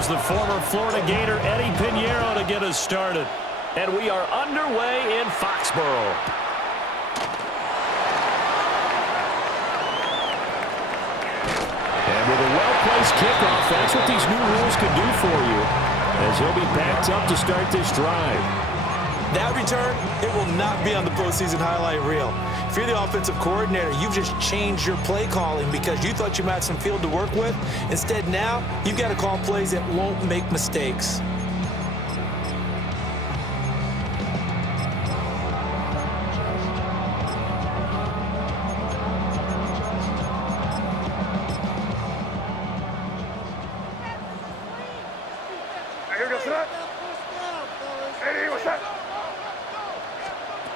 Here's the former Florida Gator Eddie Pinheiro to get us started. And we are underway in Foxborough. And with a well-placed kickoff, that's what these new rules can do for you, as he'll be backed up to start this drive. That return, it will not be on the postseason highlight reel. If you're the offensive coordinator, you've just changed your play calling because you thought you might have some field to work with. Instead, now, you've got to call plays that won't make mistakes.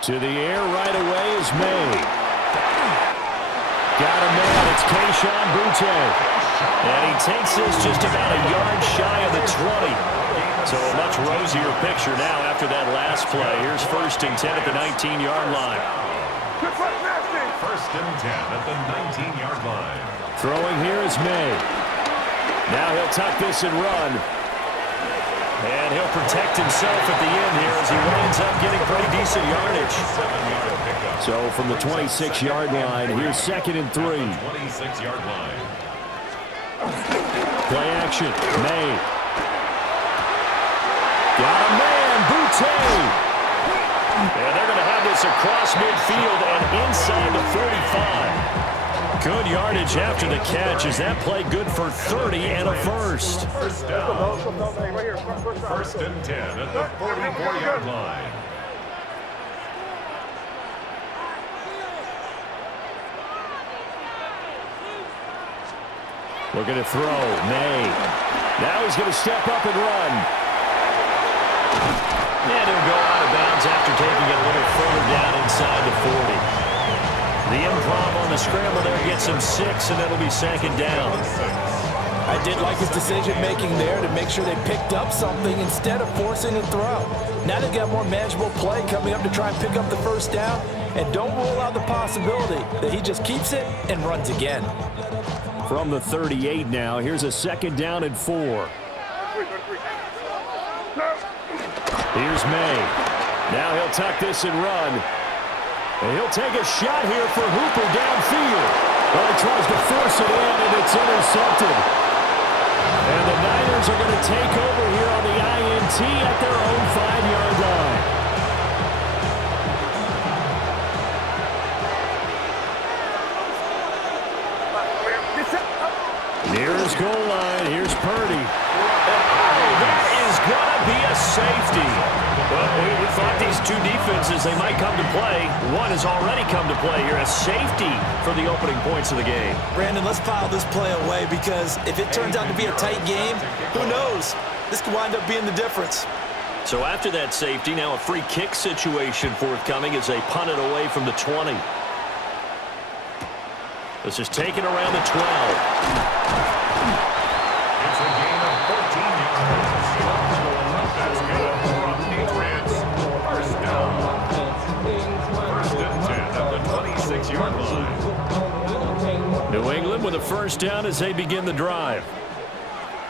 To the air right away is May. Got a man. It's Kayshon Boutte. And he takes this just about a yard shy of the 20. So a much rosier picture now after that last play. Here's 1st and 10 at the 19-yard line. 1st and 10 at the 19-yard line. Throwing here is May. Now he'll tuck this and run. And he'll protect himself at the end here as he winds up getting pretty decent yardage. So from the 26-yard line, here's 2nd and 3. 26-yard line. Play action. May. Got a man. Boutte. And they're going to have this across midfield and inside the 45. Good yardage after the catch. Is that play good for 30 and a first? First down. 1st and 10 at the 44-yard line. Looking to throw. May. Now he's going to step up and run. And he'll go out of bounds after taking it a little further down inside the 40. The improv on the scramble there gets him 6, and it'll be 2nd down. I did like his decision-making there to make sure they picked up something instead of forcing a throw. Now they've got more manageable play coming up to try and pick up the 1st down, and don't rule out the possibility that he just keeps it and runs again. From the 38 now, here's a 2nd down and 4. Here's May. Now he'll tuck this and run. And he'll take a shot here for Hooper downfield. Well, he tries to force it in, and it's intercepted. And the Niners are going to take over here on the INT at their own 5-yard line. Near his goal line, here's Purdy. Oh, that is going to be a safety. Well, we thought these two defenses, they might come to play. One has already come to play here. A safety for the opening points of the game. Brandon, let's file this play away because if it turns out to be a tight game, who knows? This could wind up being the difference. So after that safety, now a free kick situation forthcoming as they punt it away from the 20. This is taken around the 12. It's a gain of 14 yards. That's good from Patriots. 1st down. 1st and 10 at the 26-yard line. New England with a 1st down as they begin the drive.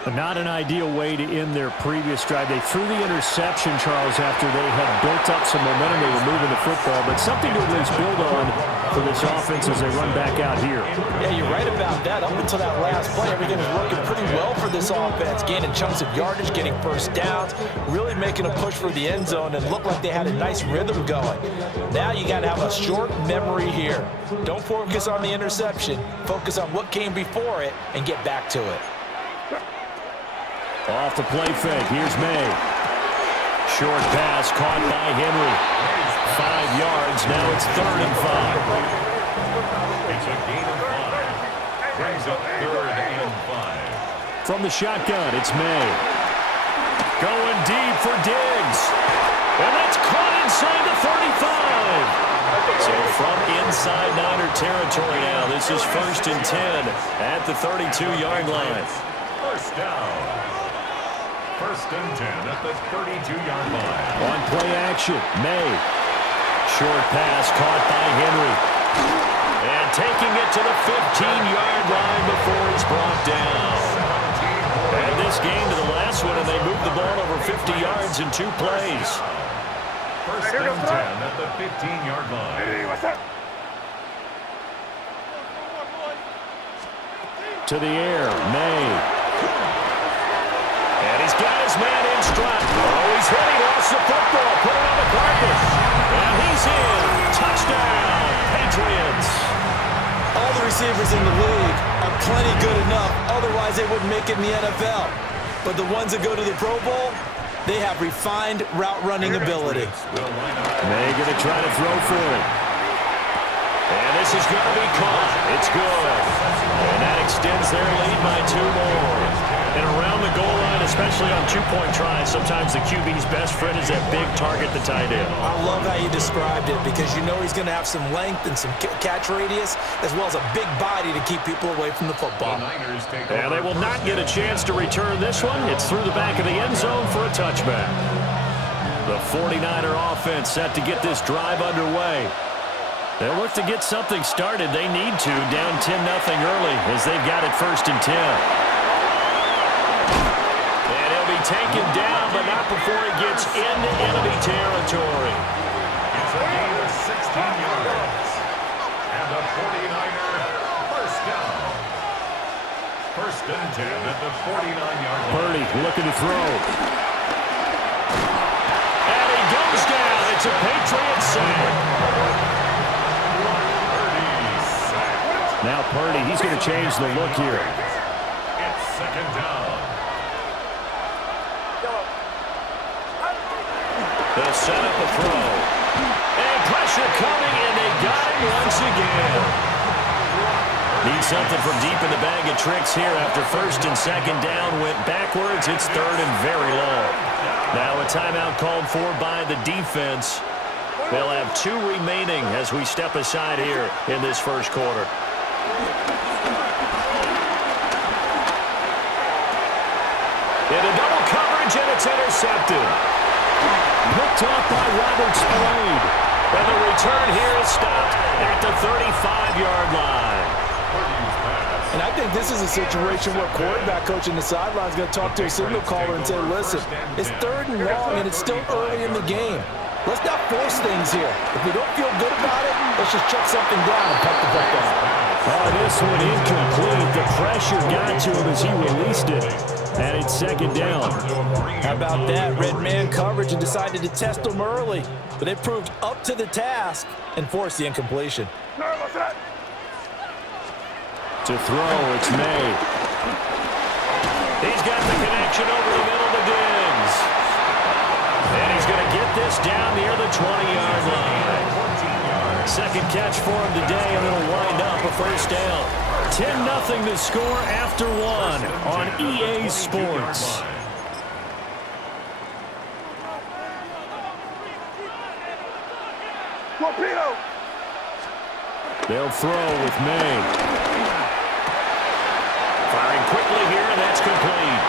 But not an ideal way to end their previous drive. They threw the interception, Charles, after they had built up some momentum. They were moving the football, but something to at least build on for this offense as they run back out here. Yeah, you're right about that. Up until that last play, everything was working pretty well for this offense, gaining chunks of yardage, getting 1st downs, really making a push for the end zone, and looked like they had a nice rhythm going. Now you got to have a short memory here. Don't focus on the interception. Focus on what came before it and get back to it. Off the play fake. Here's May. Short pass caught by Henry. 5 yards. Now it's 3rd and 5. It's a gain of 5. Brings up 3rd and 5. From the shotgun, it's May. Going deep for Diggs. And that's caught inside the 35. So from inside Niner territory now, this is 1st and 10 at the 32-yard line. 1st down. 1st and 10 at the 32-yard line. On play action, May. Short pass caught by Henry. And taking it to the 15-yard line before it's brought down. And this game to the last the ball over 50 yards in 2 plays. First and 10 at the 15-yard line. To the air, May. And he's got his man in stride. Oh, he's hit. He lost the football. Put it on the carpet. And he's in. Touchdown, Patriots. All the receivers in the league are plenty good enough. Otherwise, they wouldn't make it in the NFL. But the ones that go to the Pro Bowl, they have refined route running ability. May going to try to throw for it. And this is going to be caught. It's good. And that extends their lead by 2 more. And around the goal line, especially on 2-point tries, sometimes the QB's best friend is that big target, the tight end. I love how you described it because you know he's going to have some length and some catch radius as well as a big body to keep people away from the football. And they will not get a chance to return this one. It's through the back of the end zone for a touchback. The 49er offense set to get this drive underway. They'll look to get something started. They need to, down 10-0 early as they've got it 1st and 10. And he'll be taken down, but not before he gets into enemy territory. It's a gain of 16 yards. And the 49er first down. 1st and 10 at the 49-yard line. Purdy looking to throw. And he goes down. It's a Patriots sack. Now Purdy, he's going to change the look here. It's 2nd down. They'll set up a throw. And pressure coming, and they got him once again. Need something from deep in the bag of tricks here after 1st and 2nd down. Went backwards. It's 3rd and very long. Now a timeout called for by the defense. They'll have 2 remaining as we step aside here in this 1st quarter. Into double coverage, and it's intercepted. Picked off by Robert Spillane. And the return here is stopped at the 35-yard line. And I think this is a situation where quarterback coach in the sideline is going to talk to a signal caller and say, listen, it's 3rd and long, and it's still early in the game. Let's not force things here. If we don't feel good about it, let's just check something down and punt the football. Oh, this one incomplete. The pressure got to him as he released it. And it's 2nd down. How about that? Red man coverage and decided to test them early. But they proved up to the task and forced the incompletion. To throw, it's May. He's got the connection over the middle to Diggs. And he's going to get this down near the 20-yard line. 2nd catch for him today, and it'll wind up a 1st down. 10-0 the score after 1 on EA Sports. They'll throw with May. Firing quickly here, and that's complete.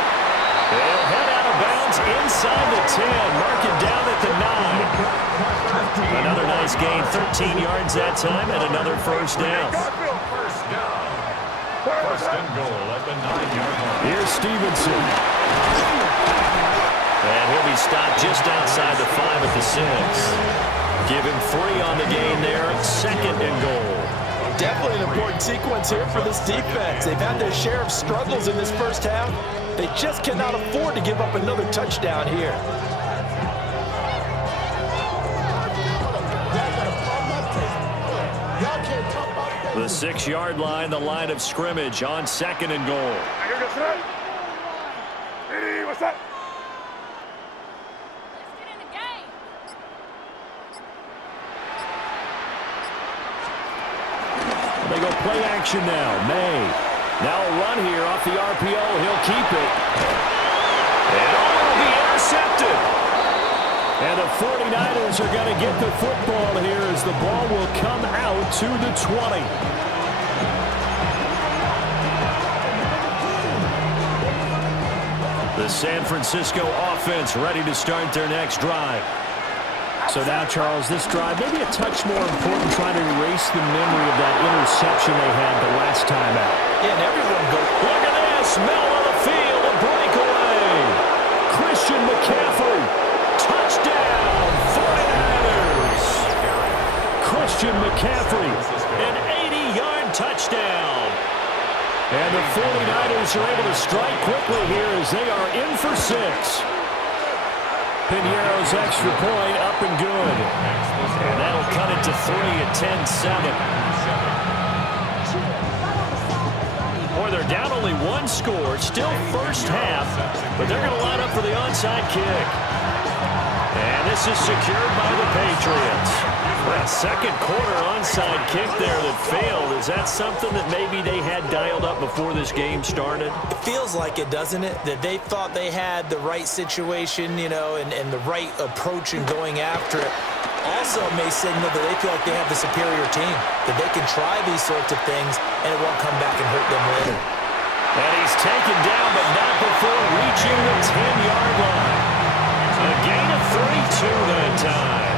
They'll head out of bounds inside the 10, mark it down at the 9. Another nice gain, 13 yards that time, and another 1st down. 1st and goal at the 9-yard line. Here's Stevenson. And he'll be stopped just outside the 5 at the 6. Give him 3 on the gain there, 2nd and goal. Definitely an important sequence here for this defense. They've had their share of struggles in this 1st half. They just cannot afford to give up another touchdown here. The 6-yard line, the line of scrimmage on 2nd and goal. What's that? They go play action now. May. Now a run here off the RPO. He'll keep it. And will be intercepted. And the 49ers are going to get the football here as the ball will come out to the 20. The San Francisco offense ready to start their next drive. So now, Charles, this drive maybe a touch more important, trying to erase the memory of that interception they had the last time out. Yeah, and everyone goes, look at this, middle of the field, a breakaway. Christian And the 49ers are able to strike quickly here as they are in for 6. Piñeiro's extra point up and good. And that'll cut it to 3 at 10-7. Boy, they're down only 1 score. Still first half, but they're going to line up for the onside kick. And this is secured by the Patriots. That second quarter onside kick there that failed. Is that something that maybe they had dialed up before this game started? It feels like it, doesn't it? That they thought they had the right situation, you know, and the right approach in going after it. Also may signal that they feel like they have the superior team, that they can try these sorts of things, and it won't come back and hurt them later. And he's taken down, but not before reaching the 10-yard line. A gain of 32 that time.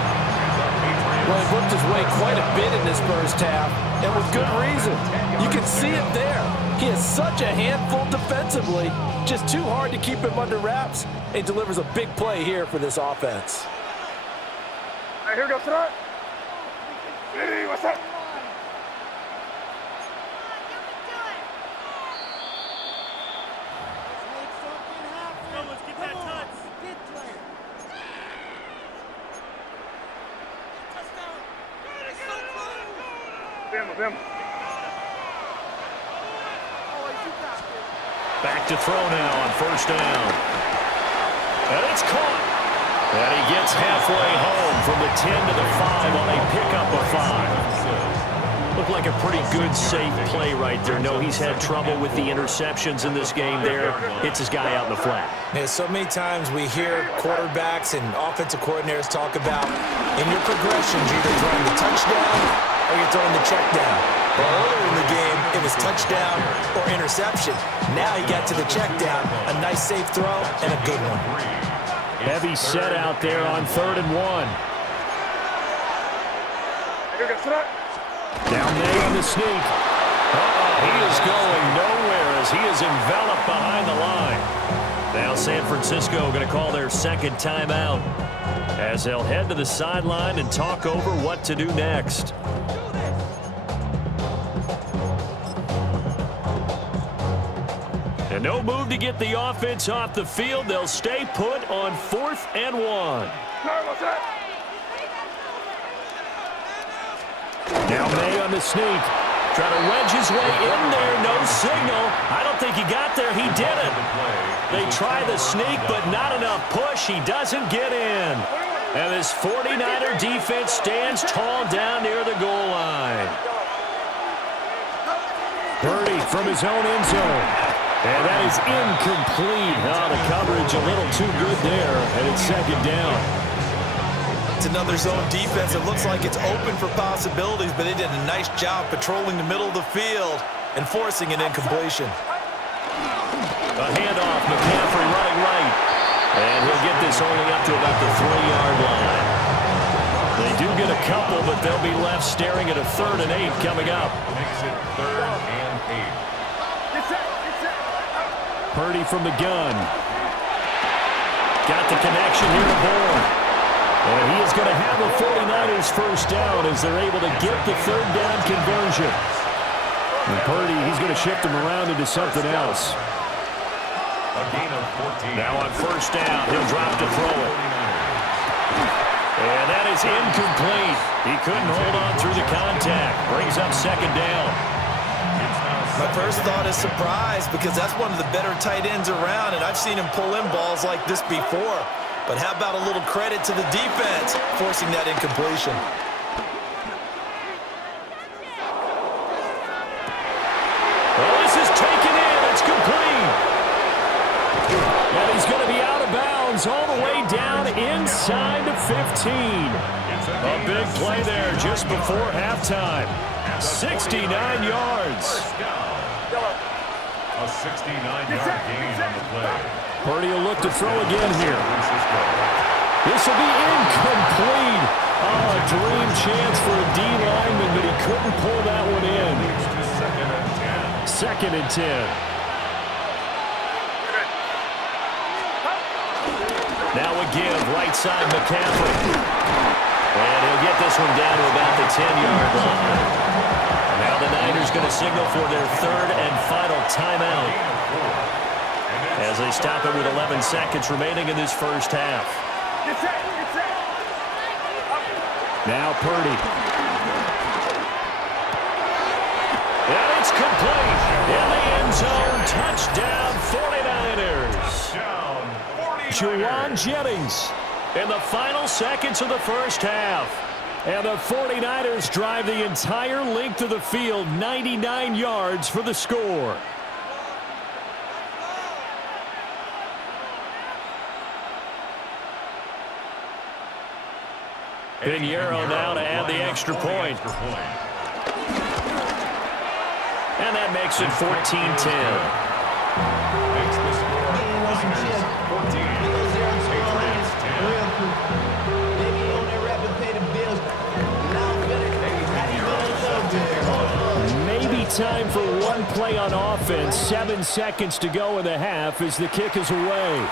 Well, he worked his way quite a bit in this first half, and with good reason. You can see it there. He is such a handful defensively, just too hard to keep him under wraps, and he delivers a big play here for this offense. All right, here we go, start. Hey, what's up? Let's get that touch. Bama. Back to throw now on first down. And it's caught. And he gets halfway home from the 10 to the 5 on a pickup of 5. Looked like a pretty good, safe play right there. No, he's had trouble with the interceptions in this game there. Hits his guy out in the flat. Yeah, so many times we hear quarterbacks and offensive coordinators talk about in your progressions, you're either throwing the touchdown or you're throwing the check down. Well, earlier in the game, it was touchdown or interception. Now he got to the check down. A nice, safe throw and a good one. Heavy set out there on 3rd and 1. Here we go, start. Down May on the sneak. He is going nowhere as he is enveloped behind the line. Now San Francisco going to call their second timeout as they'll head to the sideline and talk over what to do next. And no move to get the offense off the field. They'll stay put on 4th and 1. What's up? Now May on the sneak. Trying to wedge his way in there. No signal. I don't think he got there. He didn't. They try the sneak, but not enough push. He doesn't get in. And this 49er defense stands tall down near the goal line. Purdy from his own end zone. And that is incomplete. Oh, the coverage a little too good there. And it's 2nd down. It's another zone defense. It looks like it's open for possibilities, but they did a nice job patrolling the middle of the field and forcing an incompletion. A handoff, McCaffrey running right. And he'll get this only up to about the 3-yard line. They do get a couple, but they'll be left staring at a 3rd and 8 coming up. Makes it 3rd and 8. Purdy from the gun. Got the connection here to Bourne. And he is going to have the 49ers first down as they're able to get the 3rd down conversion. And Purdy, he's going to shift him around into something else. A gain of 14. Now on first down, he'll drop to throw it. And that is incomplete. He couldn't hold on through the contact. Brings up 2nd down. My first thought is surprise because that's one of the better tight ends around, and I've seen him pull in balls like this before. But how about a little credit to the defense forcing that incompletion? Well, this is taken in. It's complete. And he's going to be out of bounds all the way down inside the 15. A big play there just before halftime. 69 yards. A 69-yard gain on the play. Purdy will look to throw again here. This will be incomplete. Oh, a dream chance for a D lineman, but he couldn't pull that one in. 2nd and 10. Now a give, right side McCaffrey. And he'll get this one down to about the 10-yard line. Now Now the Niners going to signal for their third and final timeout as they stop it with 11 seconds remaining in this first half. Now Purdy. And it's complete. In the end zone. Touchdown 49ers. Juwan Jennings in the final seconds of the first half. And the 49ers drive the entire length of the field, 99 yards for the score. Pinheiro now to add the extra point. And that makes it 14-10. Makes the score Niners 14, Patriots 10. Maybe time for one play on offense. 7 seconds to go in the half as the kick is away.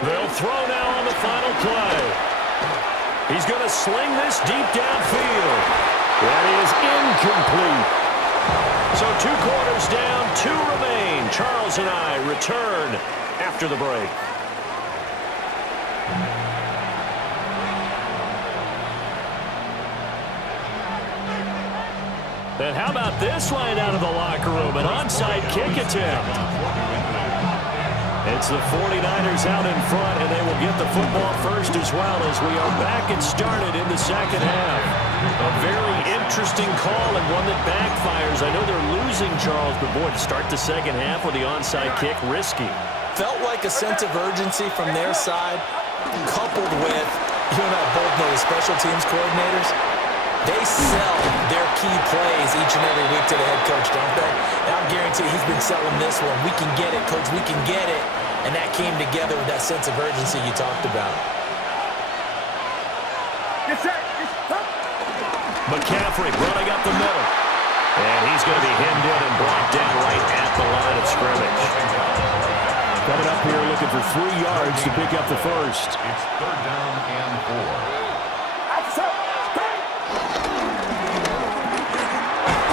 They'll throw now on the final play. He's going to sling this deep downfield. That is incomplete. So 2 quarters down, 2 remain. Charles and I return after the break. And how about this line out of the locker room? An onside kick attempt. It's the 49ers out in front, and they will get the football first as well as we are back and started in the second half. A very interesting call and one that backfires. I know they're losing, Charles, but boy, to start the second half with the onside kick, risky. Felt like a sense of urgency from their side, coupled with, you and I both know the special teams coordinators, they sell their key plays each and every week to the head coach, don't they? And I'll guarantee he's been selling this one. We can get it, coach, we can get it. And that came together with that sense of urgency you talked about. McCaffrey running up the middle. And he's going to be hemmed in and brought down right at the line of scrimmage. Coming up here looking for 3 yards to pick up the first. It's 3rd down and 4.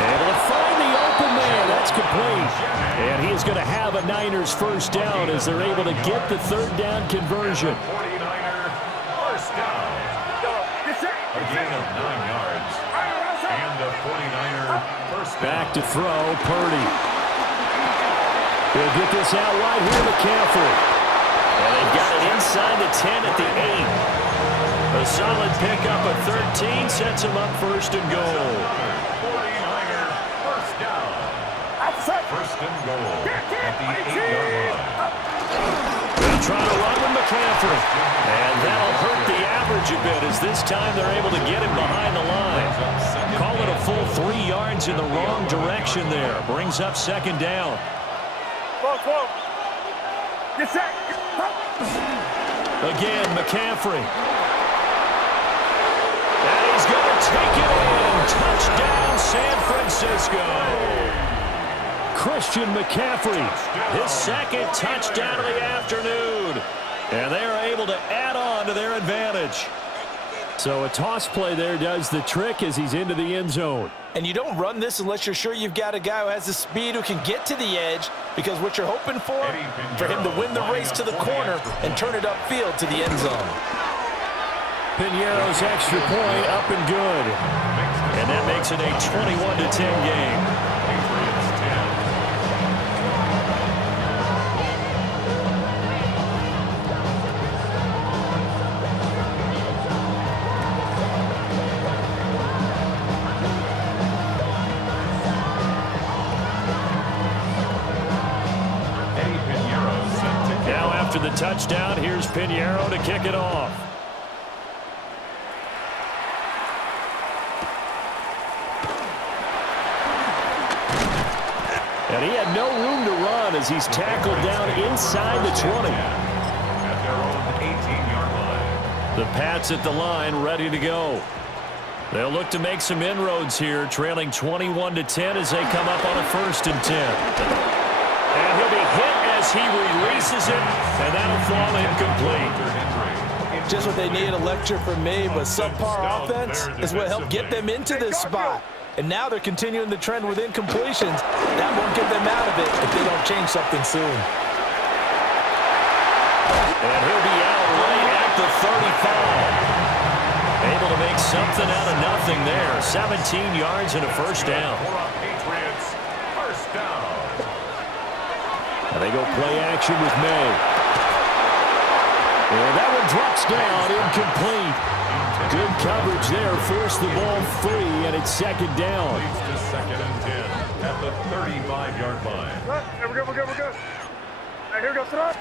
Able to find the open man. That's complete. And he is going to have a Niners first down as they're able to get the 3rd down conversion. 49er first down. A gain of 9 yards. And a 49er first down. Back to throw, Purdy. He'll get this out right here, McCaffrey. And they've got it inside the 10 at the 8. A solid pickup of 13 sets him up first and goal. 49er first down. First and goal at the 8-yard line. They'll try to run with McCaffrey. And that'll hurt the average a bit as this time they're able to get him behind the line. Call it a full 3 yards in the wrong direction there. Brings up second down. Again, McCaffrey. And he's going to take it in. Touchdown, San Francisco. Christian McCaffrey, his 2nd touchdown of the afternoon. And they are able to add on to their advantage. So a toss play there does the trick as he's into the end zone. And you don't run this unless you're sure you've got a guy who has the speed who can get to the edge, because what you're hoping for him to win the race to the corner and turn it upfield to the end zone. Pinheiro's extra point up and good. And that makes it a 21-10 game. Patriots 10. Now after the touchdown, here's Pinheiro to kick it off. And he had no room to run as he's tackled down inside the 20. At their own 18-yard line. The Pats at the line, ready to go. They'll look to make some inroads here, trailing 21-10 as they come up on a 1st and 10. And he'll be hit as he releases it, and that'll fall incomplete. Just what they need, a lecture from me, but subpar offense is what helped get them into this spot. And now they're continuing the trend with incompletions. That won't get them out of it if they don't change something soon. And he'll be out right at the 35. Able to make something out of nothing there. 17 yards and a 1st down. Patriots, 1st down. And they go play action with May. And that one drops down, incomplete. Good coverage there, forced the ball free, and it's 2nd down. Leads to 2nd and 10 at the 35-yard line. We're good, we're good, we're good. Hey, here we go, Throw.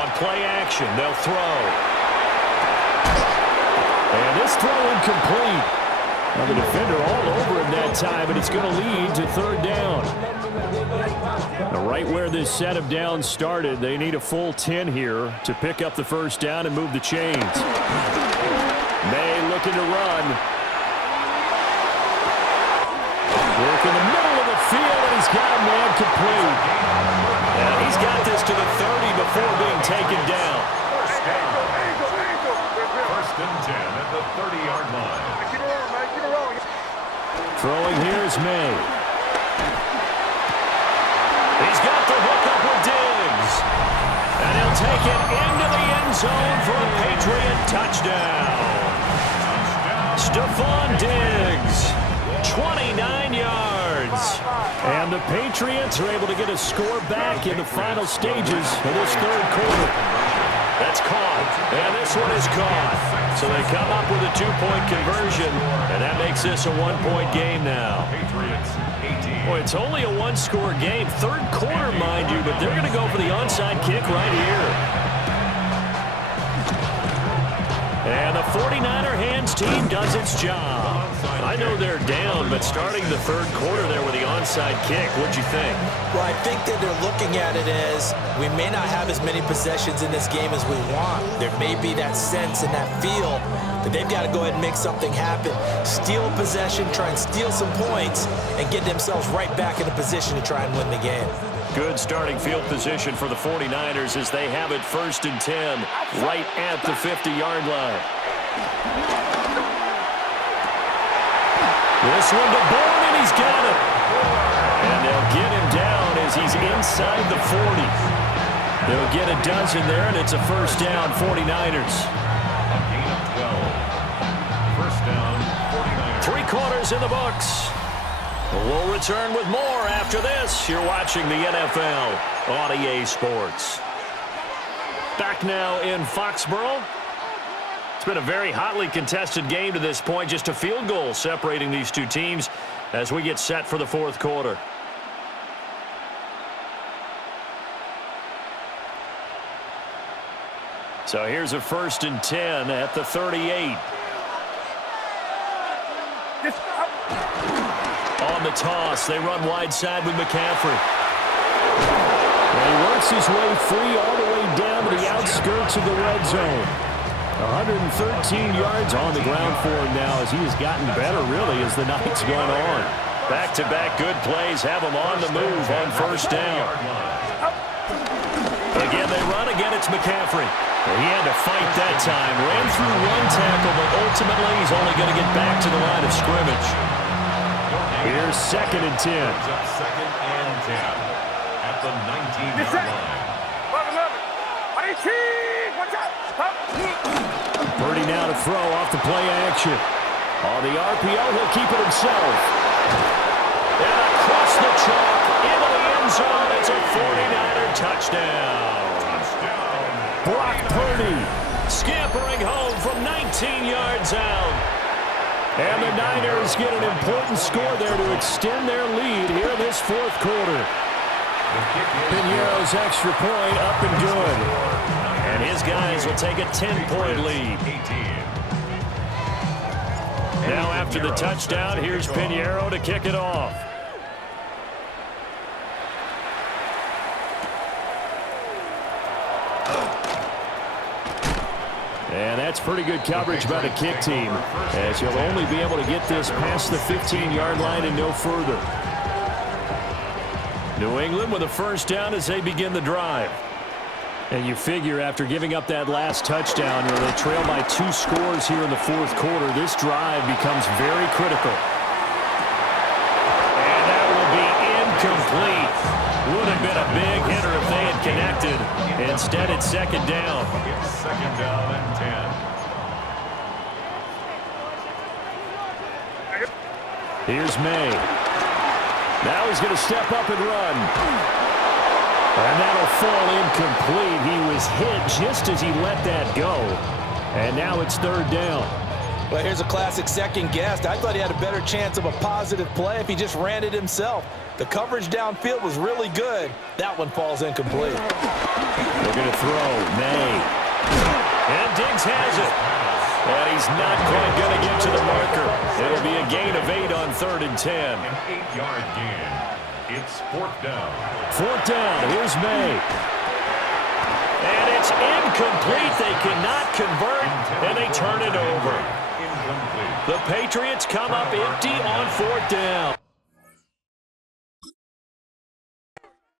On play action, they'll throw. And this throw incomplete. Now the defender all over him that time, and it's going to lead to 3rd down. Now right where this set of downs started, they need a full 10 here to pick up the 1st down and move the chains. May looking to run. Work in the middle of the field, and he's got a man complete. And he's got this to the 30 before being taken down. 1st down. 1st and 10 at the 30-yard line. Keep it rolling, man. Keep it rolling. Throwing here is May. He's got the hook up with Diggs. And he'll take it into the end zone for a Patriot touchdown. Stephon Diggs, 29 yards. And the Patriots are able to get a score back in the final stages of this 3rd quarter. That's caught, and this one is caught. So they come up with a 2-point conversion, and that makes this a 1-point game now. Patriots, 18. Boy, it's only a 1-score game. 3rd quarter, mind you, but they're going to go for the onside kick right here. And the 49er hands team does its job. I know they're down, but starting the 3rd quarter there with the onside kick, what'd you think? Well, I think that they're looking at it as we may not have as many possessions in this game as we want. There may be that sense and that feel that they've got to go ahead and make something happen. Steal a possession, try and steal some points, and get themselves right back in a position to try and win the game. Good starting field position for the 49ers as they have it 1st and 10 right at the 50-yard line. This one to Bourne, and he's got it. And they'll get him down as he's inside the 40. They'll get a dozen there, and it's a 1st down, 49ers. A gain of 12. 1st down, 49ers. 3 quarters in the books. We'll return with more after this. You're watching the NFL on EA Sports. Back now in Foxborough. It's been a very hotly contested game to this point. Just a field goal separating these two teams as we get set for the 4th quarter. So here's a 1st and 10 at the 38. On the toss, they run wide side with McCaffrey. And he works his way free all the way down to the outskirts of the red zone. 113 yards on the ground for him now as he has gotten better, really, as the night's gone on. Back-to-back good plays have him on the move on 1st down. Again, they run. Again, it's McCaffrey. He had to fight that time. Ran through 1 tackle, but ultimately he's only going to get back to the line of scrimmage. Here's 2nd and 10. 2nd and 10 at the 19-yard line. 30 now to throw off the play action. On the RPO, he'll keep it himself. And across the chalk, into the end zone, it's a 49er touchdown. Brock Purdy scampering home from 19 yards out. And the Niners get an important score there to extend their lead here in this 4th quarter. Piñeiro's extra point up and good. And his guys will take a 10-point lead. Now after the touchdown, here's Piñeiro to kick it off. that's pretty good coverage by the kick team, as you'll only be able to get this past the 15-yard line and no further. New England with a first down as they begin the drive. And you figure after giving up that last touchdown, they trail by 2 scores here in the fourth quarter. This drive becomes very critical. And that will be incomplete. Would have been a big hitter if they had connected. Instead, it's second down. It's second down and 10. Here's May. Now he's going to step up and run. And that'll fall incomplete. He was hit just as he let that go. And now it's third down. Well, here's a classic second guess. I thought he had a better chance of a positive play if he just ran it himself. The coverage downfield was really good. That one falls incomplete. We're going to throw. May. And Diggs has it. And he's not quite going to get to the marker. It'll be a gain of 8 on 3rd and 10. An 8-yard gain. It's fourth down. Fourth down. Here's May. And it's incomplete. They cannot convert, and they turn it over. Incomplete. The Patriots come up empty on 4th down.